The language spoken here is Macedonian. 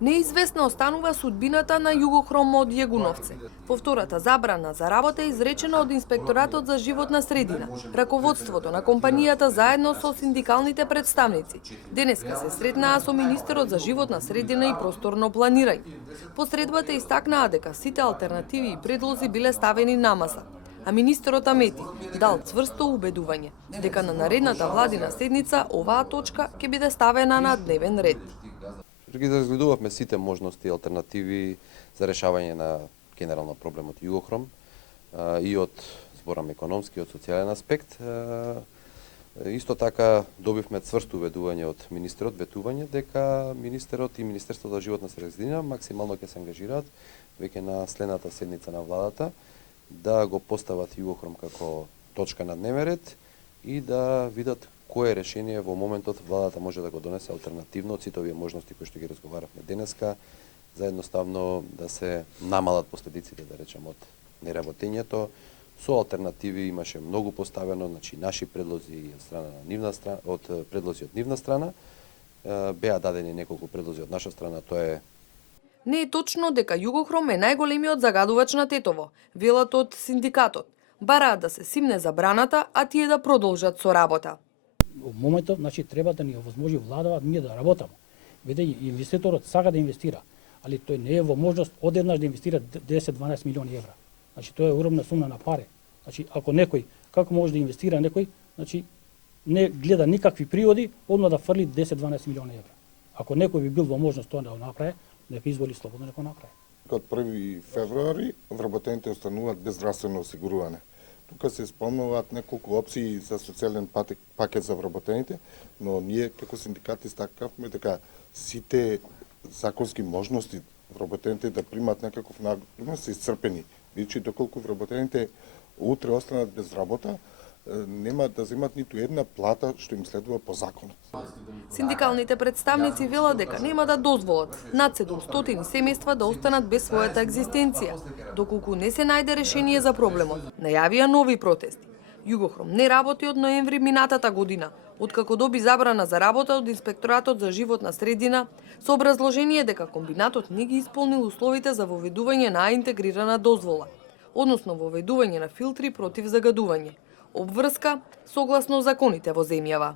Неизвестна останува судбината на Југохром од Јегуновце. Повтората забрана за работа е изречена од Инспекторатот за животна средина. Раководството на компанијата заедно со синдикалните представници денеска се сретнаа со министерот за животна средина и просторно планирање. Посредбата истакнаа дека сите алтернативи и предлози биле ставени на маса, а министерот Амети дал цврсто убедување дека на наредната владина седница оваа точка ќе биде ставена на дневен ред. Ги разгледувавме сите можности и алтернативи за решавање на генерално проблемот Југохром и од зборам економски, од социјален аспект. Исто така добивме цврсто убедување од министерот, ветување дека министерот и Министерството за животна средина максимално ќе се ангажираат веќе на следната седница на владата да го постават Југохром како точка на дневен ред и да видат кое решение во моментот владата може да го донесе алтернативно од сите овие можности кои што ги разговаравме денеска, за едноставно да се намалат последиците, да речем, од неработењето. Со алтернативи имаше многу поставено, значи наши предлози од страна на нивна страна, од предлози од нивна страна, беа дадени неколку предлози од наша страна, тоа е. Не е точно дека Југохром е најголемиот загадувач на Тетово, велат од синдикатот. Бараат да се симне забраната, а тие да продолжат со работа. Во моментот, значи, треба да ни овозможи владава ние да работаме. Бидејќи инвеститорот сака да инвестира, али тој не е во можност одеднаш да инвестира 10-12 милиони евра. Значи, тоа е огромна сума на пари. Значи, ако некој, како може да инвестира некој, значи, не гледа никакви приходи, одма да фрли 10-12 милиони евра. Ако некој би бил во можност тоа да го направи, нека изволи слободно да го направи. Од 1 февруари вработените остануваат без здравствено осигурување. Тука се спомнуваат неколку опции за социјален пакет за вработените, но ние како синдикати стакавме дека сите законски можности вработените да примат некаков наград се исцрпени. Бидејќи доколку вработените утре останат без работа, нема да земат ниту една плата што им следува по законот. Синдикалните представници велат дека нема да дозволат над 700 семејства да останат без својата екзистенција, доколку не се најде решение за проблемот. Најавија нови протести. Југохром не работи од ноември минатата година, откако доби забрана за работа од Инспекторатот за животна средина, со образложение дека комбинатот не ги исполнил условите за воведување на интегрирана дозвола, односно воведување на филтри против загадување, обврска согласно законите во земјава.